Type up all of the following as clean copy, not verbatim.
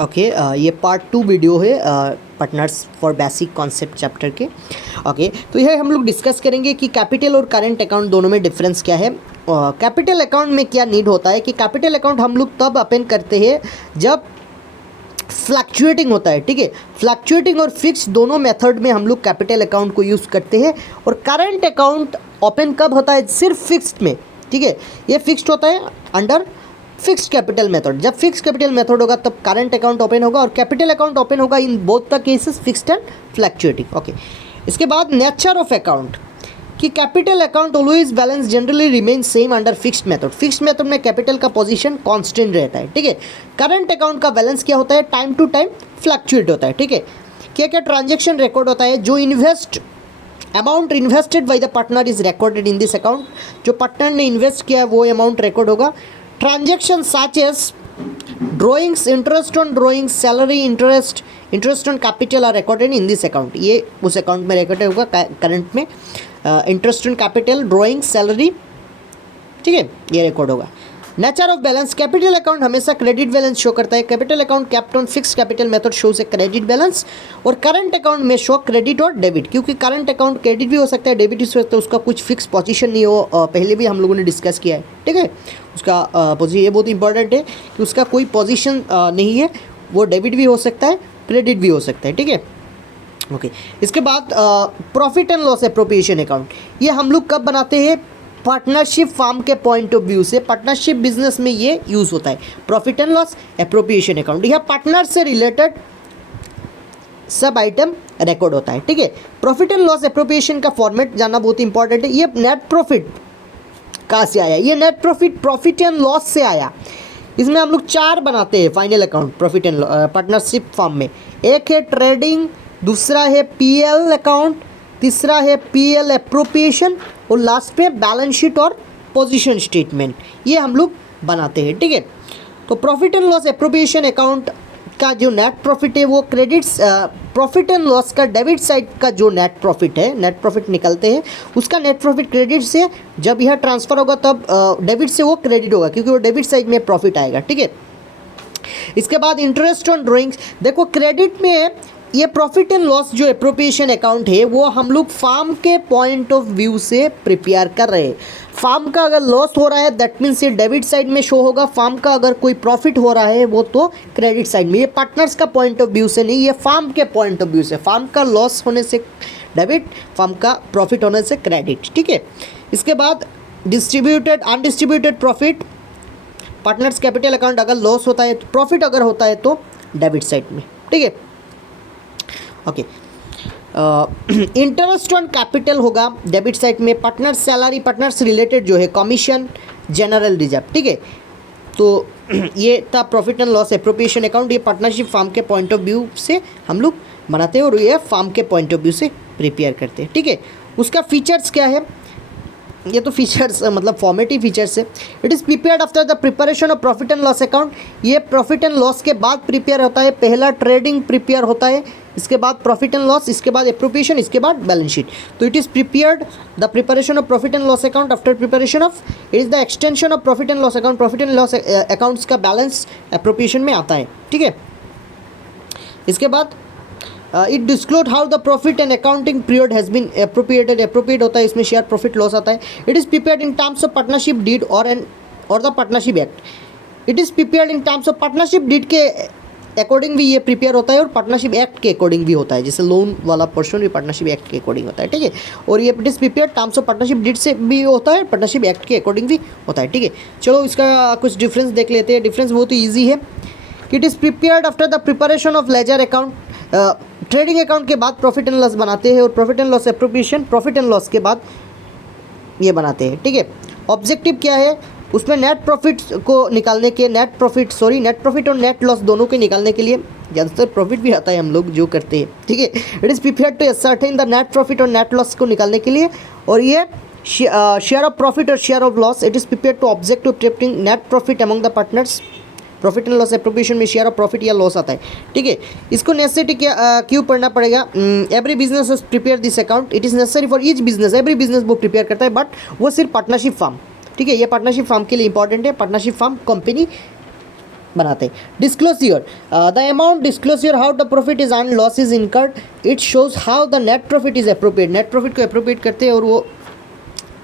Okay ये part 2 video है partners for basic concept chapter के। ओके तो यह हम लोग डिस्कस करेंगे कि कैपिटल और करंट अकाउंट दोनों में डिफरेंस क्या है। कैपिटल अकाउंट में क्या नीड होता है कि कैपिटल अकाउंट हम लोग तब ओपन करते हैं जब फ्लक्चुएटिंग होता है, ठीक है। फ्लक्चुएटिंग और फिक्स दोनों मेथड में हम लोग कैपिटल अकाउंट को यूज़ करते हैं। और करंट अकाउंट ओपन कब होता है? सिर्फ फिक्स्ड में, ठीक है। ये फिक्स्ड होता है अंडर फिक्स्ड कैपिटल मेथड। जब फिक्स कैपिटल मेथड होगा तब करंट अकाउंट ओपन होगा और कैपिटल अकाउंट ओपन होगा in both the cases fixed and fluctuating. Okay इसके बाद नेचर ऑफ अकाउंट कि capital account always balance generally remain same under fixed method. Fixed method में capital का पोजीशन कांस्टेंट रहता है, ठीक है। करंट अकाउंट का बैलेंस क्या होता है? टाइम टू टाइम फ्लक्चुएट होता है, ठीक है। क्या क्या ट्रांजेक्शन रिकॉर्ड होता है? जो amount invested by the partner is recorded in this account. जो पार्टनर ने इन्वेस्ट किया है वो अमाउंट रिकॉर्ड होगा। Transaction such as drawings, interest on drawings, salary, interest on capital are recorded in this account. ये उस अकाउंट में record होगा करंट में। Interest on capital, drawing, salary, ठीक है, ये रिकॉर्ड होगा। Nature of balance, capital account हमेशा क्रेडिट बैलेंस शो करता है। Capital account kept on fix capital method shows a credit balance. और करंट अकाउंट में शो क्रेडिट और डेबिट, क्योंकि करंट अकाउंट क्रेडिट भी हो सकता है, डेबिट भी हो सकता है, उसका कुछ फिक्स पोजीशन नहीं हो। पहले भी हम लोगों ने डिस्कस किया है, ठीक है। उसका पोजीशन ये बहुत इंपॉर्टेंट है कि उसका कोई पोजीशन नहीं है, वो डेबिट भी हो सकता है, क्रेडिट भी हो सकता है, ठीक है। ओके इसके बाद profit and loss appropriation account, ये हम लोग कब बनाते हैं? पार्टनरशिप फार्म के पॉइंट ऑफ व्यू से पार्टनरशिप बिजनेस में ये यूज़ होता है। Profit and loss appropriation account, यह पार्टनर से रिलेटेड सब आइटम रिकॉर्ड होता है, ठीक है। प्रॉफिट एंड लॉस एप्रोप्रिएशन का फॉर्मेट जानना बहुत इंपॉर्टेंट है। ये नेट प्रॉफिट कहाँ से आया? ये नेट प्रॉफिट एंड लॉस से आया। इसमें हम लोग 4 बनाते हैं final account profit and partnership form में। एक है ट्रेडिंग, दूसरा है पीएल अकाउंट, तीसरा है पीएल एप्रोप्रिएशन और लास्ट पे बैलेंस शीट और पोजीशन स्टेटमेंट, ये हम लोग बनाते हैं, ठीक है। तो profit and loss appropriation account का जो नेट प्रॉफिट है वो क्रेडिट्स, प्रॉफिट एंड लॉस का डेबिट साइड का जो नेट प्रॉफिट है, नेट प्रॉफिट निकलते हैं, उसका नेट प्रॉफिट क्रेडिट से जब यह ट्रांसफ़र होगा तब डेबिट से वो क्रेडिट होगा, क्योंकि वो डेबिट साइड में प्रॉफिट आएगा, ठीक है। इसके बाद इंटरेस्ट ऑन ड्रॉइंग्स, देखो क्रेडिट में ये प्रॉफिट एंड लॉस जो एप्रोप्रिएशन अकाउंट है वो हम लोग फार्म के पॉइंट ऑफ व्यू से प्रिपेयर कर रहे हैं। फार्म का अगर लॉस हो रहा है दैट मीन्स ये डेबिट साइड में शो होगा। फार्म का अगर कोई प्रॉफिट हो रहा है वो तो क्रेडिट साइड में। ये पार्टनर्स का पॉइंट ऑफ व्यू से नहीं, ये फार्म के पॉइंट ऑफ व्यू से। फार्म का लॉस होने से डेबिट, फार्म का प्रॉफिट होने से क्रेडिट, ठीक है। इसके बाद distributed undistributed profit, partners capital account अगर लॉस होता है, प्रॉफिट अगर होता है तो डेबिट साइड में, ठीक है। ओके इंटरेस्ट ऑन कैपिटल होगा डेबिट साइड में। पार्टनर्स सैलरी, पार्टनर्स रिलेटेड जो है कमीशन, जनरल रिजर्व, ठीक है। तो ये था profit and loss appropriation account. ये पार्टनरशिप फार्म के पॉइंट ऑफ व्यू से हम लोग बनाते हैं और ये फार्म के पॉइंट ऑफ व्यू से प्रिपेयर करते हैं, ठीक है। उसका फीचर्स क्या है? ये तो फीचर्स मतलब फॉर्मेटिव फीचर्स है। It is prepared after the preparation of profit and loss account. ये प्रॉफिट एंड लॉस के बाद प्रिपेयर होता है। पहला ट्रेडिंग प्रिपेयर होता है, इसके बाद प्रॉफिट एंड लॉस, इसके बाद एप्रोप्रिएशन, इसके बाद बैलेंस शीट। तो it is prepared the preparation of profit and loss account after preparation of, it is the extension of profit and loss account. Profit and loss accounts का balance appropriation में आता है, ठीक है। इसके बाद it disclose how the profit and accounting period has been appropriated. Appropriate होता है, इसमें शेयर प्रॉफिट लॉस आता है। It is prepared in terms of partnership deed और the partnership act. It is prepared in terms of partnership deed के according भी ये prepare होता है और पार्टनरशिप एक्ट के अकॉर्डिंग भी होता है। जैसे लोन वाला पोर्शन भी पार्टनरशिप एक्ट के अकॉर्डिंग होता है, ठीक है। और ये it is prepare terms of partnership deed से भी होता है, पार्टनरशिप एक्ट के अकॉर्डिंग भी होता है, ठीक है। चलो इसका कुछ डिफरेंस देख लेते हैं। डिफरेंस बहुत ही ईजी है। It is prepared after the preparation of ledger account. Trading account के बाद प्रॉफिट एंड लॉस बनाते हैं और profit and loss appropriation profit and loss के बाद ये बनाते हैं, ठीक है। ऑब्जेक्टिव क्या है उसमें? नेट प्रॉफिट को निकालने के, नेट प्रॉफिट और नेट लॉस दोनों के निकालने के लिए। ज़्यादातर प्रॉफिट भी आता है हम लोग जो करते हैं, ठीक है। It is prepared to ascertain the net profit और नेट लॉस को निकालने के लिए। और ये शेयर ऑफ प्रॉफिट और share of loss, it is prepared to object to preparing net profit among the partners. Profit and loss appropriation में share of profit या लॉस आता है, ठीक है। इसको नेसेसिटी क्यों पढ़ना पड़ेगा? Every business has prepare this account. It is necessary for each business, every business वो प्रिपेयर करता है, बट वो सिर्फ पार्टनरशिप फार्म, ठीक है। ये पार्टनरशिप फार्म के लिए इंपॉर्टेंट है। पार्टनरशिप फार्म कंपनी बनाते हैं। Disclosure, the amount disclosure how the profit is earn loss is incurred, it shows how the net profit is appropriate. Net profit को अप्रोप्रिएट करते हैं और वो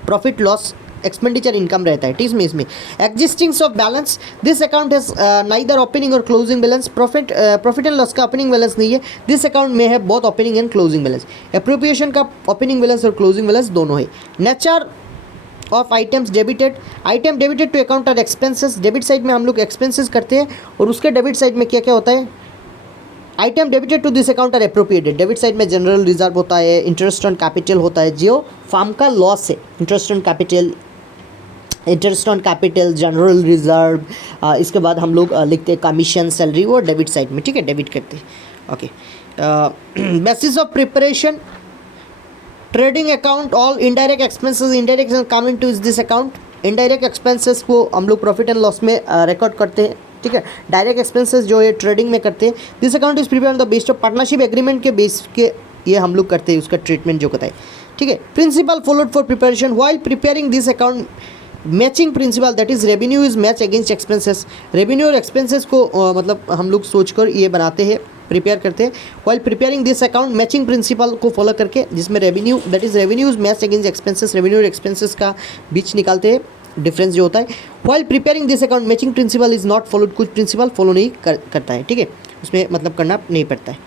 प्रॉफिट लॉस एक्सपेंडिचर इनकम रहता है, ठीक है। इसमें existence of balance, this account has neither opening और closing balance. Profit and loss का ओपनिंग बैलेंस नहीं है, दिस अकाउंट में है both opening and closing balance. Appropriation का ओपनिंग बैलेंस और क्लोजिंग बैलेंस दोनों है। Nature of items debited, item debited to account are expenses. Debit side में हम लोग एक्सपेंसेस करते हैं और उसके डेबिट साइड में क्या क्या होता है, item debited to this account are appropriated. Debit side में जनरल रिजर्व होता है, इंटरेस्ट ऑन कैपिटल होता है, जो फार्म का लॉस है, interest on capital, interest on capital, general reserve. इसके बाद हम लोग लिखते हैं कमीशन, सैलरी, वो डेबिट साइड में, ठीक है, डेबिट करते हैं। Okay, basis of preparation, trading account, all indirect expenses, indirect come into this account. Indirect expenses को हम लोग प्रॉफिट एंड लॉस में रिकॉर्ड करते हैं, ठीक है। डायरेक्ट एक्सपेंसेस जो है ट्रेडिंग में करते हैं। This account is prepare on the based of partnership agreement के बेस के ये हम लोग करते हैं, उसका ट्रीटमेंट जो होता है, ठीक है। Principle followed for preparation, while preparing this account, matching principle, that is revenue is match against expenses. Revenue और एक्सपेंसेस को मतलब हम लोग सोचकर ये बनाते हैं, प्रिपेयर करते हैं। While preparing this account, matching principal को फॉलो करके, जिसमें revenue that is revenue is match against expenses, revenue और एक्सपेंसेस का बीच निकालते हैं, डिफरेंस जो होता है। While preparing this account, matching principal is not followed, कुछ प्रिंसिपल फॉलो नहीं करता है, ठीक है, उसमें मतलब करना नहीं पड़ता है।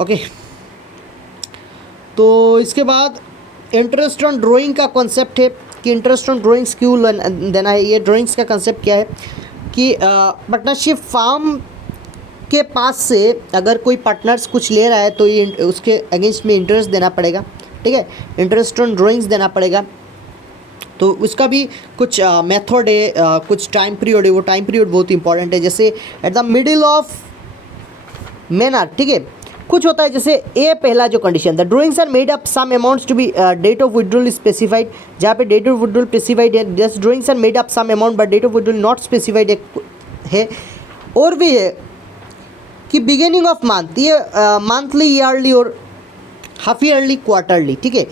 ओके, तो इसके बाद इंटरेस्ट ऑन ड्राइंग का कॉन्सेप्ट है कि इंटरेस्ट ऑन ड्राइंग्स क्यों देना है। ये ड्राइंग्स का कंसेप्ट क्या है कि पार्टनरशिप फार्म के पास से अगर कोई पार्टनर्स कुछ ले रहा है तो ये उसके अगेंस्ट में इंटरेस्ट देना पड़ेगा, ठीक है, इंटरेस्ट ऑन ड्राइंग्स देना पड़ेगा। तो उसका भी कुछ मेथड है, कुछ टाइम पीरियड है, वो टाइम पीरियड बहुत इंपॉर्टेंट है। जैसे at the middle of manner, ठीक है, कुछ होता है जैसे ए पहला जो condition, the drawings are made up some amounts to be date of withdrawal specified, जहाँ पे डेट ऑफ विड्रॉल स्पेसिफाइड है, just drawings are made up some amount but date of withdrawal not specified है। और भी है कि beginning of month, ये monthly, yearly और हाफ ईयरली, क्वार्टरली, ठीक है,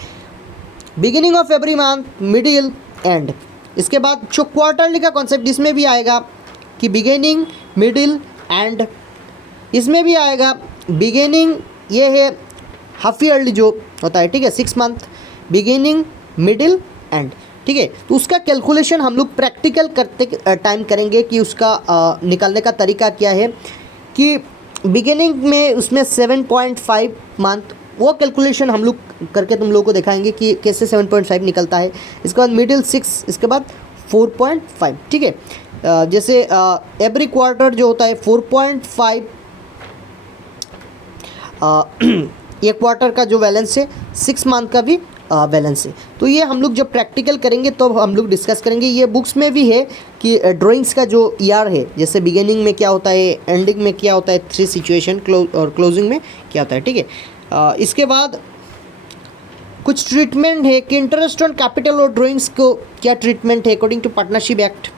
beginning of every month, middle, and. इसके बाद जो क्वार्टरली का कॉन्सेप्ट इसमें भी आएगा कि बिगिनिंग, मिडिल, एंड। इसमें भी आएगा बिगिनिंग, ये है हाफ ईयरली जो होता है, ठीक है, 6 मंथ, बिगिनिंग, मिडिल, एंड, ठीक है। तो उसका कैलकुलेशन हम लोग प्रैक्टिकल करते टाइम करेंगे कि उसका निकालने का तरीका क्या है। कि बिगिनिंग में उसमें 7.5 मंथ, वो कैलकुलेशन हम लोग करके तुम लोगों को दिखाएंगे कि कैसे 7.5 निकलता है। इसके बाद मिडिल 6, इसके बाद 4.5, ठीक है। जैसे एवरी क्वार्टर जो होता है 4.5, ये क्वार्टर का जो बैलेंस है, 6 मंथ का भी बैलेंस है। तो ये हम लोग जब प्रैक्टिकल करेंगे तो हम लोग डिस्कस करेंगे। ये बुक्स में भी है कि ड्राइंग्स का जो ईयर है, जैसे बिगिनिंग में क्या होता है, एंडिंग में क्या होता है, 3 सिचुएशन, और क्लोजिंग में क्या होता है, ठीक है। इसके बाद कुछ ट्रीटमेंट है कि इंटरेस्ट ऑन कैपिटल और ड्राइंग्स को क्या ट्रीटमेंट है according to partnership act.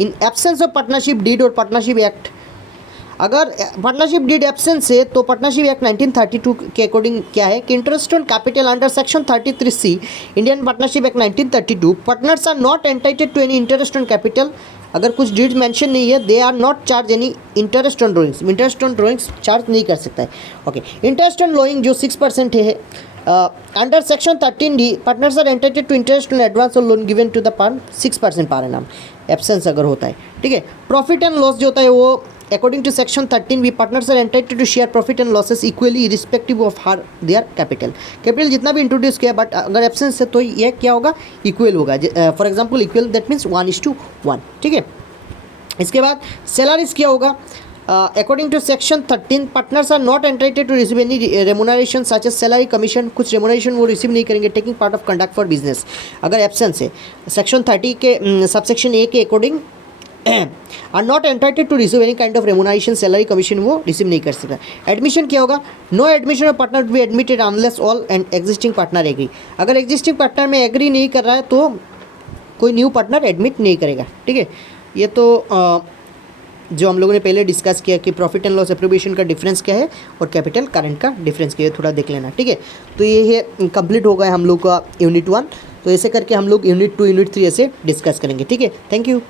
In absence of partnership deed और पार्टनरशिप एक्ट, अगर पार्टनरशिप डीड एब्सेंस है तो पार्टनरशिप एक्ट 1932 के अकॉर्डिंग क्या है कि interest on capital under section 33C Indian partnership act 1932, partners are not entitled to any interest on capital. अगर कुछ डीड्स मेंशन नहीं है, they are not charge any interest on drawings, interest on drawings charge नहीं कर सकता है। Okay, interest on लोइंग जो 6% है under section 13D, partners are entitled to interest on advance और loan given to the part 6% per annum, absence अगर होता है, ठीक है। प्रॉफिट एंड लॉस जो होता है वो according to section 13B, partners are entitled to share profit and losses equally respective of her their capital. Capital जितना भी इंट्रोड्यूस किया, बट अगर एब्सेंस है तो ये क्या होगा, इक्वल होगा। For example equal, that means 1:1, ठीक है। इसके बाद सैलरीज क्या होगा, according to section 13, partners are not entitled to receive any remuneration such as salary, commission, कुछ रेमुनरेशन वो रिसीव नहीं करेंगे taking part of conduct for business. अगर एब्सेंस है, सेक्शन 30 के सबसेक्शन ए के according are not entitled to receive any kind of remuneration, salary, commission वो receive नहीं कर सकता। एडमिशन क्या होगा, no admission of partner to be admitted unless all and existing partner agree. अगर एग्जिस्टिंग पार्टनर में agree नहीं कर रहा है तो कोई न्यू पार्टनर एडमिट नहीं करेगा, ठीक है। ये तो जो हम लोगों ने पहले डिस्कस किया कि प्रॉफिट एंड लॉस एप्रोप्रिएशन का डिफरेंस क्या है और कैपिटल करंट का डिफरेंस क्या है, थोड़ा देख लेना, ठीक है। तो ये है कंप्लीट हो गया हम लोग का यूनिट 1। तो ऐसे करके हम लोग यूनिट 2, यूनिट 3 ऐसे डिस्कस करेंगे, ठीक है। Thank you.